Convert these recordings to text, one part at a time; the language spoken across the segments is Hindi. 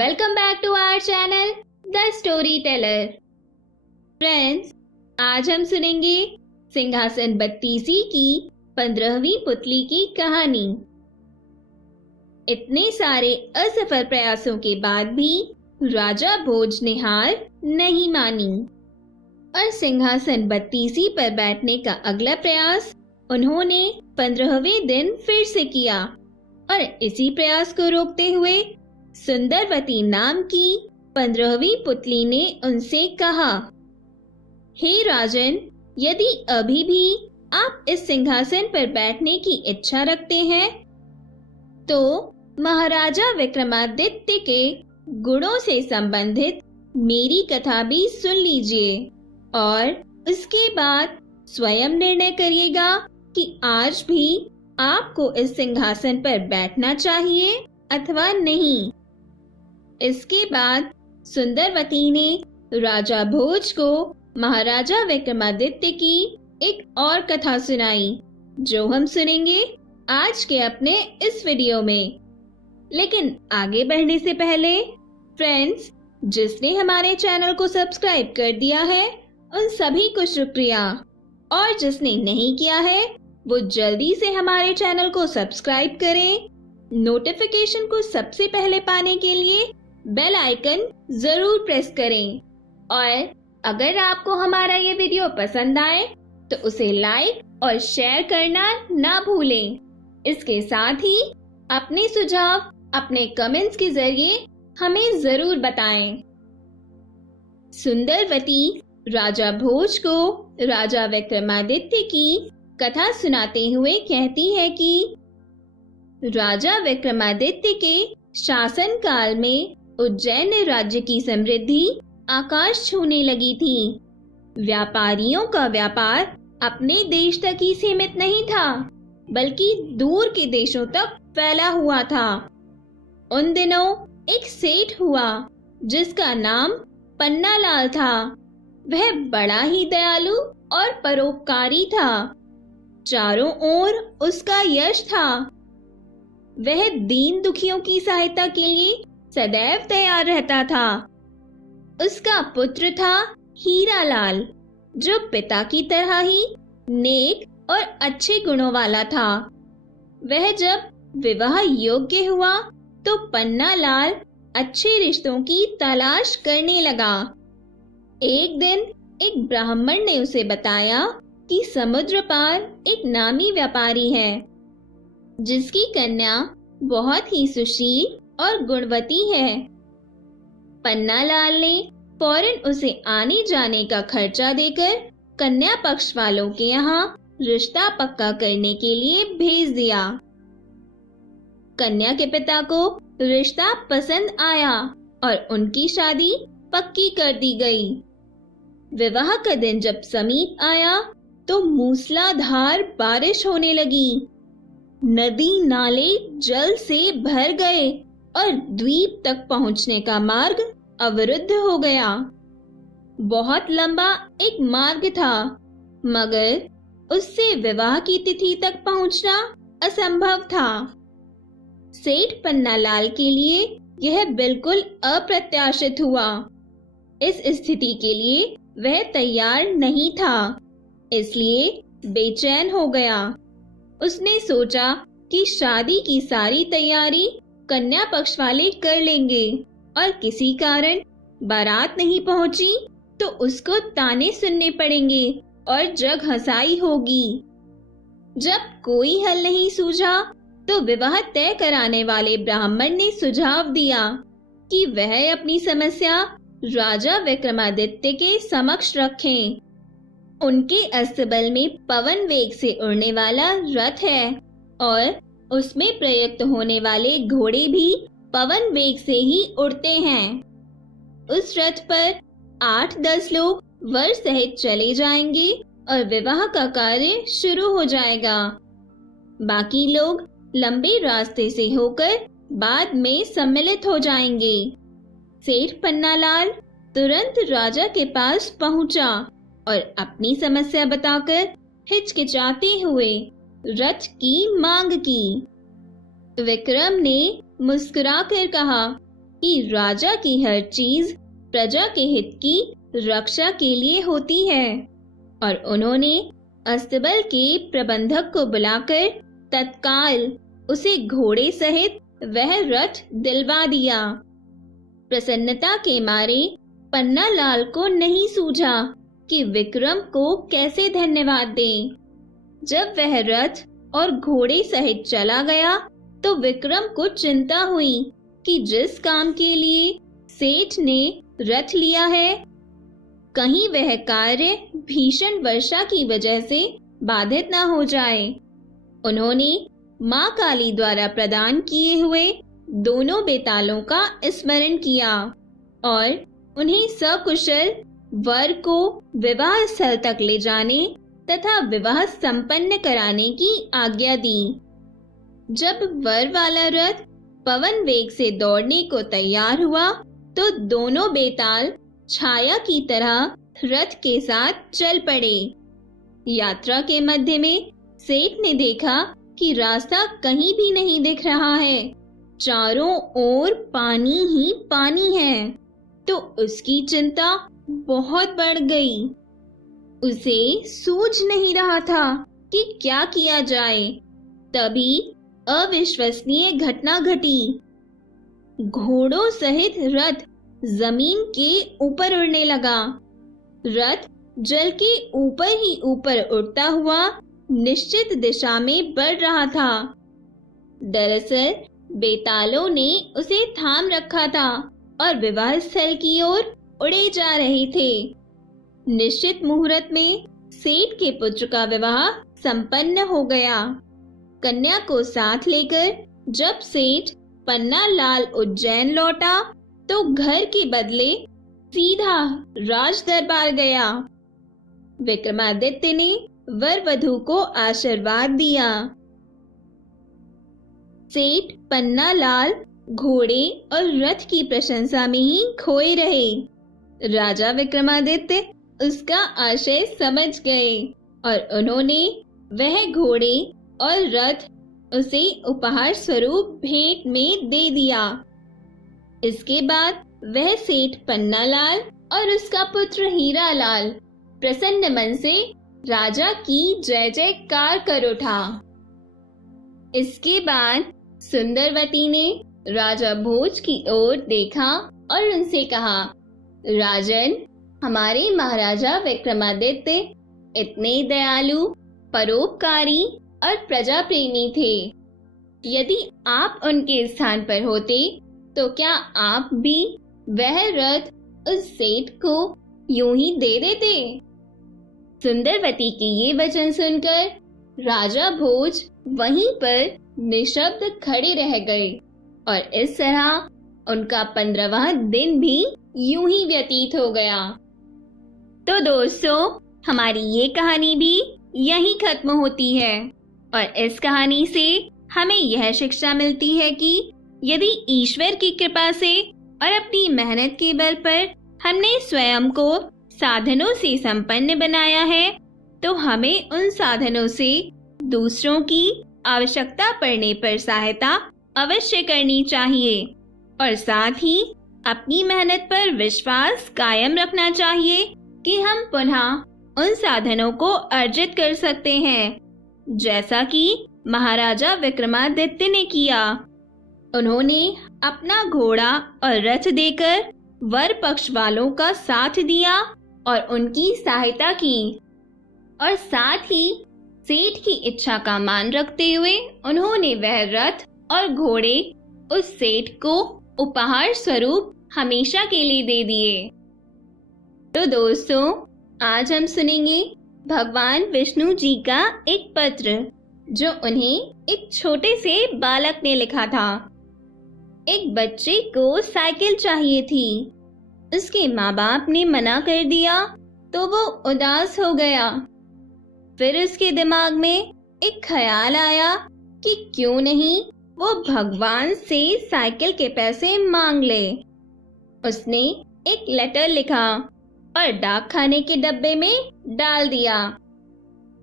Welcome back to our channel the story teller. Friends, आज हम सुनेंगे सिंहासन बत्तीसी की 15वीं पुतली की कहानी। इतने सारे असफल प्रयासों के बाद भी राजा भोज ने हार नहीं मानी और सिंहासन बत्तीसी पर बैठने का अगला प्रयास उन्होंने 15वें दिन फिर से किया और इसी प्रयास को रोकते हुए सुंदरवती नाम की 15वीं पुतली ने उनसे कहा, हे राजन, यदि अभी भी आप इस सिंहासन पर बैठने की इच्छा रखते हैं तो महाराजा विक्रमादित्य के गुणों से संबंधित मेरी कथा भी सुन लीजिए और उसके बाद स्वयं निर्णय करिएगा कि आज भी आपको इस सिंहासन पर बैठना चाहिए अथवा नहीं। इसके बाद सुंदरवती ने राजा भोज को महाराजा विक्रमादित्य की एक और कथा सुनाई, जो हम सुनेंगे आज के अपने इस वीडियो में। लेकिन आगे बढ़ने से पहले फ्रेंड्स, जिसने हमारे चैनल को सब्सक्राइब कर दिया है उन सभी को शुक्रिया, और जिसने नहीं किया है वो जल्दी से हमारे चैनल को सब्सक्राइब करें। नोटिफिकेशन को सबसे पहले पाने के लिए बेल आइकन जरूर प्रेस करें और अगर आपको हमारा ये वीडियो पसंद आए तो उसे लाइक और शेयर करना ना भूलें। इसके साथ ही अपने सुझाव अपने कमेंट्स के जरिए हमें जरूर बताएं। सुंदरवती राजा भोज को राजा विक्रमादित्य की कथा सुनाते हुए कहती है कि राजा विक्रमादित्य के शासन काल में उज्जैन राज्य की समृद्धि आकाश छूने लगी थी। व्यापारियों का व्यापार अपने देश तक ही सीमित नहीं था, बल्कि दूर के देशों तक फैला हुआ था। उन दिनों एक सेठ हुआ जिसका नाम पन्नालाल था। वह बड़ा ही दयालु और परोपकारी था। चारों ओर उसका यश था। वह दीन दुखियों की सहायता के लिए सदैव तैयार रहता था। उसका पुत्र था हीरालाल, जो पिता की तरह ही नेक और अच्छे गुणों वाला था। वह जब विवाह योग्य हुआ तो पन्नालाल अच्छे रिश्तों की तलाश करने लगा। एक दिन एक ब्राह्मण ने उसे बताया कि समुद्र पार एक नामी व्यापारी है जिसकी कन्या बहुत ही सुशील और गुणवती है। पन्नालाल ने फौरन उसे आने जाने का खर्चा देकर कन्या पक्ष वालों के यहाँ रिश्ता पक्का करने के लिए भेज दिया। कन्या के पिता को रिश्ता पसंद आया और उनकी शादी पक्की कर दी गई। विवाह का दिन जब समीप आया तो मूसलाधार बारिश होने लगी। नदी नाले जल से भर गए और द्वीप तक पहुंचने का मार्ग अवरुद्ध हो गया। बहुत लंबा एक मार्ग था, मगर उससे विवाह की तिथि तक पहुंचना असंभव था। सेठ पन्नालाल के लिए यह बिल्कुल अप्रत्याशित हुआ। इस स्थिति के लिए वह तैयार नहीं था, इसलिए बेचैन हो गया। उसने सोचा कि शादी की सारी तैयारी कन्या पक्ष वाले कर लेंगे और किसी कारण बारात नहीं पहुंची तो उसको ताने सुनने पड़ेंगे और जग हंसाई होगी। जब कोई हल नहीं सूझा तो विवाह तय कराने वाले ब्राह्मण ने सुझाव दिया कि वह अपनी समस्या राजा विक्रमादित्य के समक्ष रखें। उनके अस्तबल में पवन वेग से उड़ने वाला रथ है और उसमें प्रयुक्त होने वाले घोड़े भी पवन वेग से ही उड़ते हैं। उस रथ पर 8-10 लोग वर सहित चले जाएंगे और विवाह का कार्य शुरू हो जाएगा। बाकी लोग लंबे रास्ते से होकर बाद में सम्मिलित हो जाएंगे। सेठ पन्नालाल तुरंत राजा के पास पहुंचा और अपनी समस्या बताकर हिचकिचाते हुए रथ की मांग की। विक्रम ने मुस्कुराकर कहा, कि राजा की हर चीज प्रजा के हित की रक्षा के लिए होती है और उन्होंने अस्तबल के प्रबंधक को बुलाकर तत्काल उसे घोड़े सहित वह रथ दिलवा दिया। प्रसन्नता के मारे पन्नालाल को नहीं सूझा कि विक्रम को कैसे धन्यवाद दें। जब वह रथ और घोड़े सहित चला गया तो विक्रम को चिंता हुई कि जिस काम के लिए सेठ ने रथ लिया है, कहीं वह कार्य भीषण वर्षा की वजह से बाधित न हो जाए। उन्होंने मां काली द्वारा प्रदान किए हुए दोनों बेतालों का स्मरण किया और उन्हें सकुशल वर को विवाह स्थल तक ले जाने तथा विवाह संपन्न कराने की आज्ञा दी। जब वर वाला रथ पवन वेग से दौड़ने को तैयार हुआ तो दोनों बेताल छाया की तरह रथ के साथ चल पड़े। यात्रा के मध्य में सेठ ने देखा कि रास्ता कहीं भी नहीं दिख रहा है, चारों ओर पानी ही पानी है, तो उसकी चिंता बहुत बढ़ गई। उसे सूझ नहीं रहा था कि क्या किया जाए। तभी अविश्वसनीय घटना घटी। घोड़ों सहित रथ जमीन के ऊपर उड़ने लगा। रथ जल के ऊपर ही ऊपर उड़ता हुआ निश्चित दिशा में बढ़ रहा था। दरअसल बेतालों ने उसे थाम रखा था और विवाह स्थल की ओर उड़े जा रहे थे। निश्चित मुहूर्त में सेठ के पुत्र का विवाह संपन्न हो गया। कन्या को साथ लेकर जब सेठ पन्नालाल उज्जैन लौटा तो घर के बदले सीधा राज दरबार गया। विक्रमादित्य ने वर वधू को आशीर्वाद दिया। सेठ पन्नालाल घोड़े और रथ की प्रशंसा में ही खोए रहे। राजा विक्रमादित्य उसका आशय समझ गए और उन्होंने वह घोड़े और रथ उसे उपहार स्वरूप भेंट में दे दिया। इसके बाद वह सेठ पन्नालाल और उसका पुत्र हीरालाल प्रसन्न मन से राजा की जय जयकार कर उठा। इसके बाद सुंदरवती ने राजा भोज की ओर देखा और उनसे कहा, राजन, हमारे महाराजा विक्रमादित्य इतने दयालु, परोपकारी और प्रजा प्रेमी थे। यदि आप उनके स्थान पर होते तो क्या आप भी वह रथ उस सेठ को यूं ही दे देते? सुंदरवती के ये वचन सुनकर राजा भोज वहीं पर निशब्द खड़े रह गए और इस तरह उनका 15वां दिन भी यूं ही व्यतीत हो गया। तो दोस्तों, हमारी ये कहानी भी यहीं खत्म होती है और इस कहानी से हमें यह शिक्षा मिलती है कि यदि ईश्वर की कृपा से और अपनी मेहनत के बल पर हमने स्वयं को साधनों से संपन्न बनाया है, तो हमें उन साधनों से दूसरों की आवश्यकता पड़ने पर सहायता अवश्य करनी चाहिए और साथ ही अपनी मेहनत पर विश्वास कायम रखना चाहिए कि हम पुनः उन साधनों को अर्जित कर सकते हैं, जैसा कि महाराजा विक्रमादित्य ने किया। उन्होंने अपना घोड़ा और रथ देकर वर पक्ष वालों का साथ दिया और उनकी सहायता की और साथ ही सेठ की इच्छा का मान रखते हुए उन्होंने वह रथ और घोड़े उस सेठ को उपहार स्वरूप हमेशा के लिए दे दिए। तो दोस्तों, आज हम सुनेंगे भगवान विष्णु जी का एक पत्र जो उन्हें एक छोटे से बालक ने लिखा था। एक बच्चे को साइकिल चाहिए थी। उसके माँ बाप ने मना कर दिया तो वो उदास हो गया। फिर उसके दिमाग में एक ख्याल आया कि क्यों नहीं वो भगवान से साइकिल के पैसे मांग ले। उसने एक लेटर लिखा और डाक खाने के डब्बे में डाल दिया।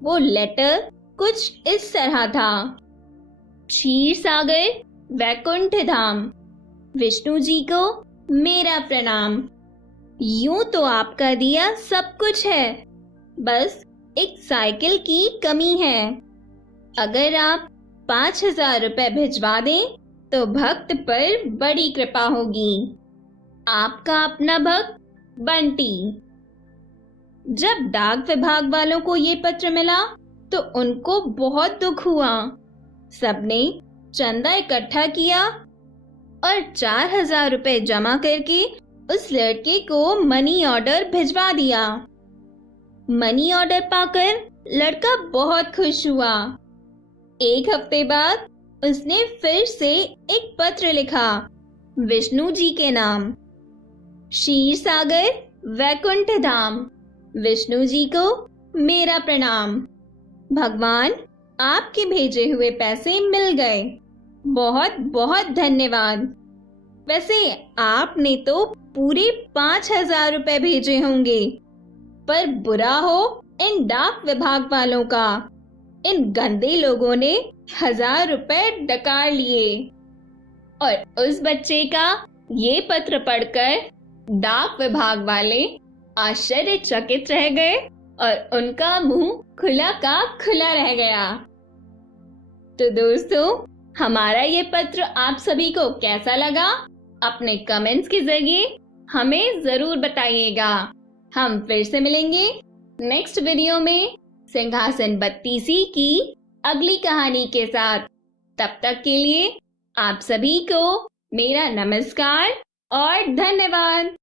वो लेटर कुछ इस तरह था। क्षीर सागर वैकुंठ धाम, विष्णु जी को मेरा प्रणाम। यूं तो आपका दिया सब कुछ है, बस एक साइकिल की कमी है। अगर आप 5,000 रुपए भिजवा दें तो भक्त पर बड़ी कृपा होगी। आपका अपना भक्त बंटी। जब डाक विभाग वालों को ये पत्र मिला तो उनको बहुत दुख हुआ। सबने चंदा इकट्ठा किया और 4,000 रुपए जमा करके उस लड़के को मनी ऑर्डर भिजवा दिया। मनी ऑर्डर पाकर लड़का बहुत खुश हुआ। एक हफ्ते बाद उसने फिर से एक पत्र लिखा विष्णु जी के नाम। क्षीर सागर वैकुंठ धाम, विष्णु जी को मेरा प्रणाम। भगवान, आपके भेजे हुए पैसे मिल गए, बहुत बहुत धन्यवाद। वैसे आपने तो पूरे 5,000 रुपए भेजे होंगे, पर बुरा हो इन डाक विभाग वालों का। इन गंदे लोगों ने 1,000 रुपए डकार लिए। और उस बच्चे का ये पत्र पढ़कर डाक विभाग वाले आश्चर्यचकित रह गए और उनका मुंह खुला का खुला रह गया। तो दोस्तों, हमारा ये पत्र आप सभी को कैसा लगा? अपने कमेंट्स के जरिए हमें जरूर बताइएगा। हम फिर से मिलेंगे नेक्स्ट वीडियो में सिंहासन बत्तीसी की अगली कहानी के साथ। तब तक के लिए आप सभी को मेरा नमस्कार और धन्यवाद।